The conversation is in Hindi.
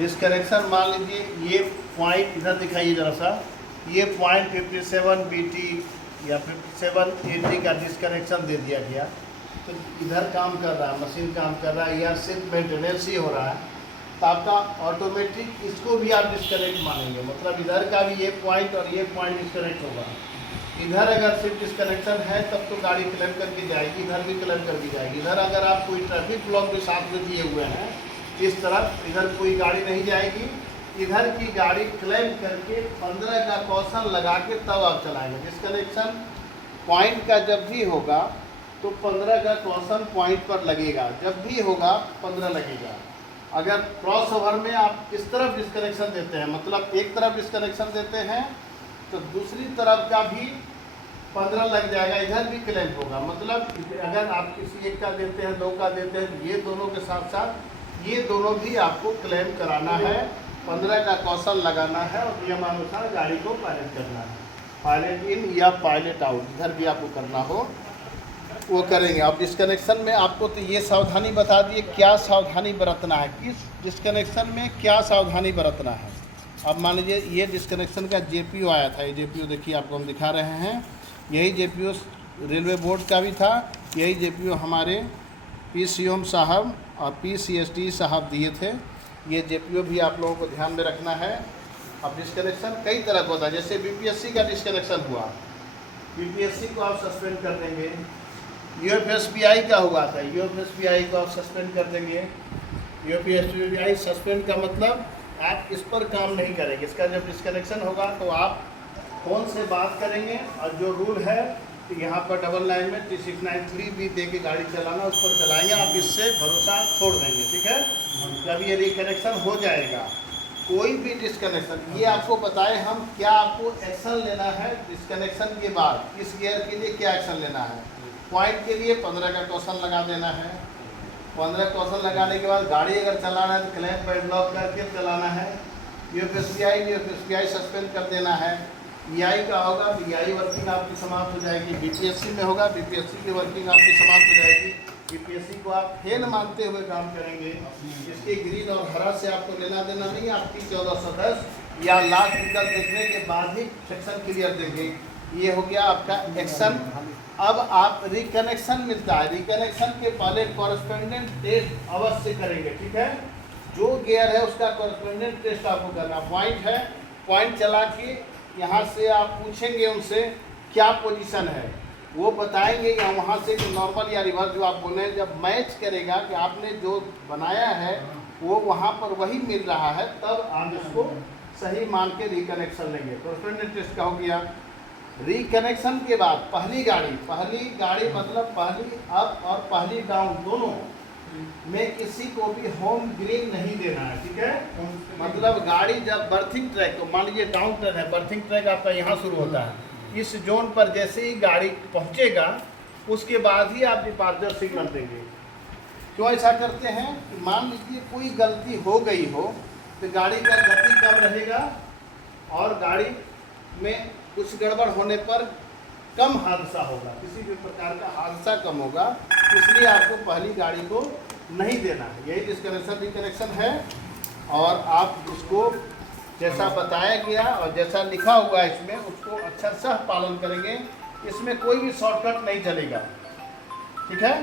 डिस्कनेक्शन मान लीजिए ये पॉइंट इधर दिखाइए ज़रा सा, ये पॉइंट 57 BT या 57 AT का डिस्कनेक्शन दे दिया गया, तो इधर काम कर रहा है, मशीन काम कर रहा है या सिर्फ मेंटेनेंस ही हो रहा है, तो आपका ऑटोमेटिक इसको भी आप डिस्कनेक्ट मानेंगे। मतलब इधर का भी ये पॉइंट और ये पॉइंट डिस्कनेक्ट होगा। इधर अगर सिर्फ डिस्कनेक्शन है तब तो गाड़ी क्लेम करके जाएगी, इधर भी क्लेम करके जाएगी। इधर अगर आप कोई ट्रैफिक ब्लॉक भी साथ में दिए हुए हैं इस तरफ, इधर कोई गाड़ी नहीं जाएगी, इधर की गाड़ी क्लेम करके 15 का कॉशन लगा के तब आप चलाएंगे। डिस्कनेक्शन पॉइंट का जब भी होगा तो 15 का कॉशन पॉइंट पर लगेगा, जब भी होगा 15 लगेगा। अगर क्रॉस ओवर में आप इस तरफ डिस्कनेक्शन देते हैं, मतलब एक तरफ डिस्कनेक्शन देते हैं तो दूसरी तरफ का भी 15 लग जाएगा, इधर भी क्लेम होगा। मतलब अगर आप किसी एक का देते हैं, 2 का देते हैं, ये दोनों के साथ साथ ये दोनों भी आपको क्लेम कराना है, 15 का कौशल लगाना है और नियमानुसार गाड़ी को पायलट करना है। पायलट इन या पायलट आउट इधर भी आपको करना हो वो करेंगे। अब डिस्कनेक्शन में आपको तो ये सावधानी बता दिए क्या सावधानी बरतना है, किस डिस्कनेक्शन में क्या सावधानी बरतना है। अब मान लीजिए ये डिस्कनेक्शन का JPO आया था, ये JPO देखिए आपको हम दिखा रहे हैं, यही JPO रेलवे बोर्ड का भी था, यही JPO हमारे PCOM साहब और PCST साहब दिए थे। ये JPO भी आप लोगों को ध्यान में रखना है। अब डिस्कनेक्शन कई तरह का होता है, जैसे BPSC का डिस्कनेक्शन हुआ, BPSC को आप सस्पेंड कर देंगे। UFSBI का हुआ था, UFSBI को आप सस्पेंड कर देंगे। UFSBI सस्पेंड का मतलब आप इस पर काम नहीं करेंगे। इसका जब डिस्कनेक्शन होगा तो आप फ़ोन से बात करेंगे और जो रूल है तो यहाँ पर डबल लाइन में 3693 भी दे के गाड़ी चलाना, उस पर चलाएंगे। आप इससे भरोसा छोड़ देंगे, ठीक है। जब ये रिकनेक्शन हो जाएगा कोई भी डिस्कनेक्शन, ये आपको बताएं हम क्या आपको एक्शन लेना है डिस्कनेक्शन के बाद, किस गियर के लिए क्या एक्शन लेना है। पॉइंट के लिए 15 का कौशन लगा देना है, 15 कौशन लगाने के बाद गाड़ी अगर चलाना है तो क्लैंप पैडलॉक करके चलाना है। UFSBI सस्पेंड कर देना है। EI का होगा तो EI वर्किंग आपकी समाप्त हो जाएगी। BPSC में होगा, BPSC की वर्किंग आपकी समाप्त हो जाएगी। BPSC को आप फेल मानते हुए काम करेंगे। इसके ग्रीन और हरा से आपको लेना देना नहीं, आपकी 1410 या लास्ट रिजल्ट देखने के बाद ही सेक्शन क्लियर देंगे। ये हो गया आपका एक्शन। अब आप रिकनेक्शन मिलता है, रिकनेक्शन के पहले कॉरेस्पोंडेंट टेस्ट अवश्य करेंगे, ठीक है। जो गियर है उसका कॉरेस्पोंडेंट टेस्ट आपको करना। पॉइंट है, पॉइंट चला के यहाँ से आप पूछेंगे उनसे क्या पोजीशन है, वो बताएंगे या वहाँ से नॉर्मल या रिवर्स जो आप बोले, जब मैच करेगा कि आपने जो बनाया है वो वहाँ पर वही मिल रहा है, तब आप इसको सही मान के रिकनेक्शन लेंगे। कॉरेस्पोंडेंट टेस्ट का हो गया। रिकनेक्शन के बाद पहली गाड़ी मतलब पहली अप और पहली डाउन दोनों में किसी को भी होम ग्रीन नहीं देना है, ठीक है। मतलब गाड़ी जब बर्थिंग ट्रैक को मान लीजिए डाउन टर्न है, बर्थिंग ट्रैक आपका यहाँ शुरू होता है, इस जोन पर जैसे ही गाड़ी पहुँचेगा उसके बाद ही आप डिपार्चर सिग्नल देंगे। क्यों ऐसा करते हैं कि मान लीजिए कोई गलती हो गई हो तो गाड़ी का गति कम रहेगा और गाड़ी में कुछ गड़बड़ होने पर कम हादसा होगा, किसी भी प्रकार का हादसा कम होगा, इसलिए आपको पहली गाड़ी को नहीं देना है। यही डिस्कनेक्शन रिकनेक्शन है। और आप इसको जैसा बताया गया और जैसा लिखा हुआ है इसमें उसको अच्छा से पालन करेंगे। इसमें कोई भी शॉर्टकट नहीं चलेगा, ठीक है।